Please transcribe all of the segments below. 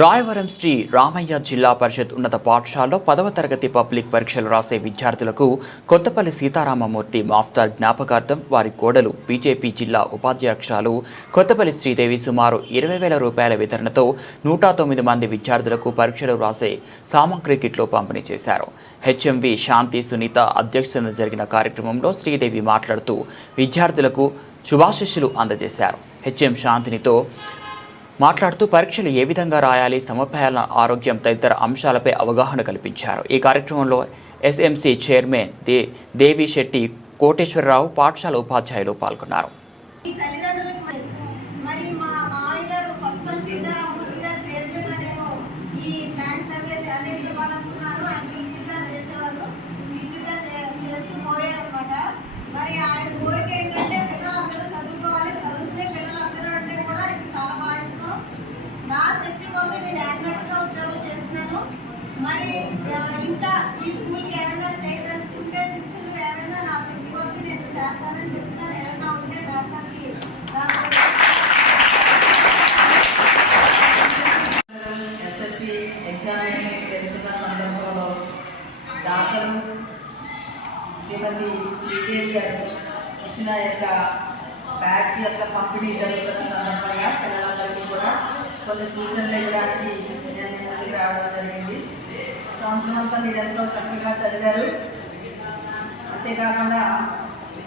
రాయవరం శ్రీ రామయ్య జిల్లా పరిషత్ ఉన్నత పాఠశాలలో 10వ తరగతి పబ్లిక్ పరీక్షలు రాసే విద్యార్థులకు కొత్తపల్లి సీతారామమూర్తి మాస్టర్ జ్ఞాపకార్థం వారి కోడలు బీజేపీ జిల్లా ఉపాధ్యక్షురాలు కొత్తపల్లి శ్రీదేవి సుమారు 20,000 రూపాయల వితరణతో 109 మంది విద్యార్థులకు పరీక్షలు రాసే సామగ్రి కిట్లు పంపిణీ చేశారు. హెచ్ఎంవి శాంతి సునీత అధ్యక్షతన జరిగిన కార్యక్రమంలో శ్రీదేవి మాట్లాడుతూ విద్యార్థులకు శుభాశీస్సులు అందజేశారు. హెచ్ఎం శాంతినితో మాట్లాడుతూ పరీక్షలు ఏ విధంగా రాయాలి, సమపాలన, ఆరోగ్యం తదితర అంశాలపై అవగాహన కల్పించారు. ఈ కార్యక్రమంలో ఎస్ఎంసీ చైర్మన్ దేవి శెట్టి కోటేశ్వరరావు, పాఠశాల ఉపాధ్యాయులు పాల్గొన్నారు. మరి ఇంకా ఈ స్కూల్కి ఏమైనా చేయదలుచుకుంటే చిన్నగా ఏమైనా నా శక్తి కొద్ది నేను చేస్తానని చెప్తున్నాను. ఏమైనా ఉంటే రాష్ట్రానికి ఎస్ఎస్సి ఎగ్జామినేషన్ తెలిసిన సందర్భంలో దాతలు శ్రీమతి శ్రీదేవి గారు ఇచ్చిన యొక్క బ్యాగ్స్ యొక్క పంపిణీ జరుగుతున్న సందర్భంగా పిల్లలందరికీ కూడా కొన్ని సూచనలు ఇవ్వడానికి నేను ముందుకు రావడం జరిగింది. సంవత్సరం అంతా మీరు ఎంతో చక్కగా చదివారు. అంతేకాకుండా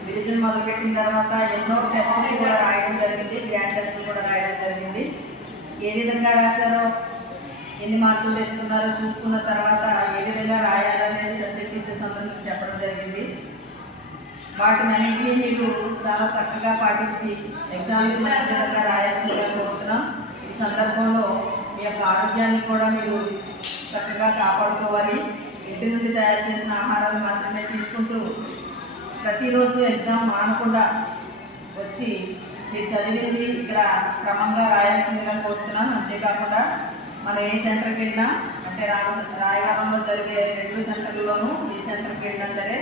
డివిజన్ మొదలుపెట్టిన తర్వాత ఎన్నో టెస్టులు కూడా రాయడం జరిగింది, గ్రాండ్ టెస్టులు కూడా రాయడం జరిగింది. ఏ విధంగా రాశారో, ఎన్ని మార్కులు తెచ్చుకున్నారో చూసుకున్న తర్వాత ఏ విధంగా రాయాలనేది సబ్జెక్ట్ టీచర్స్ అందరికీ చెప్పడం జరిగింది. వాటిని అన్నింటినీ మీరు చాలా చక్కగా పాటించి ఎగ్జామ్స్ మంచి విధంగా రాయాల్సిందిగా కోరుతున్నాం. ఈ సందర్భంలో మీ యొక్క ఆరోగ్యాన్ని కూడా మీరు చక్కగా కాపాడుకోవాలి. ఇంటి నుండి తయారు చేసిన ఆహారాలు మాత్రమే తీసుకుంటూ ప్రతిరోజు ఎగ్జామ్ మానకుండా వచ్చి మీరు చదివింది ఇక్కడ క్రమంగా రాయాల్సిందిగా కోరుతున్నాను. అంతేకాకుండా మనం ఏ సెంటర్కి వెళ్ళినా, అంటే రాయవరంలో జరిగే 2 సెంటర్లలోనూ ఏ సెంటర్కి వెళ్ళినా సరే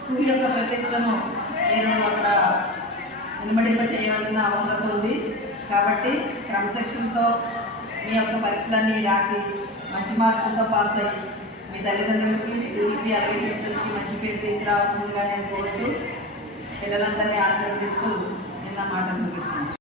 స్కూల్ యొక్క ప్రతిష్టను నేను అక్కడ ఇనుమడింప చేయవలసిన అవసరం ఉంది. కాబట్టి క్రమశిక్షణతో మీ యొక్క పరీక్షలన్నీ రాసి మంచి మార్కులతో పాస్ అయ్యి మీ తల్లిదండ్రులకి, స్కూల్కి, అలాగే టీచర్స్కి మంచి పేరు తీసుకురావాల్సిందిగా నేను కోరుతూ పిల్లలందరినీ ఆశీర్వదిస్తూ నిన్న మాట ముగిస్తున్నాను.